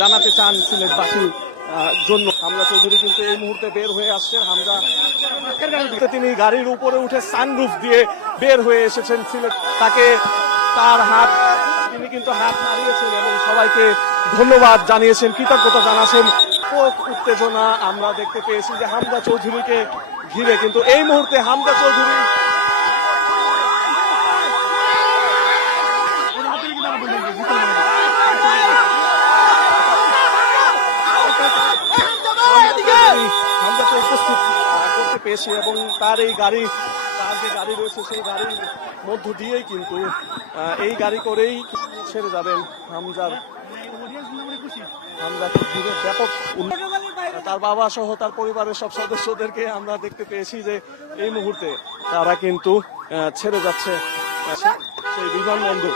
জানাতে চান সিলেটবাসীর জন্য। হামজা চৌধুরী কিন্তু এই মুহূর্তে বের হয়ে আসছেন। হামজা তিনি গাড়ির উপরে উঠে সানরুফ দিয়ে বের হয়ে এসেছেন সিলেট। তাকে তার হাত তিনি কিন্তু হাত নাড়িয়েছেন এবং সবাইকে ধন্যবাদ জানিয়েছেন, কৃতজ্ঞতা জানাচ্ছেন। উত্তেজনা আমরা দেখতে পেয়েছি যে হামজা চৌধুরীকে ঘিরে, কিন্তু এই মুহূর্তে হামজা চৌধুরী উপস্থিত করতে পেরেছি এবং তার এই গাড়ি, তার যে গাড়ি রয়েছে সেই গাড়ির মধ্য দিয়েই কিন্তু এই গাড়ি করেই ছেড়ে যাবেন হামজাকে ঘিরে ব্যাপক। তার বাবা সহ তার পরিবারের সব সদস্যদেরকে আমরা দেখতে পেয়েছি যে এই মুহূর্তে তারা কিন্তু ছেড়ে যাচ্ছে সেই বিমানবন্দর।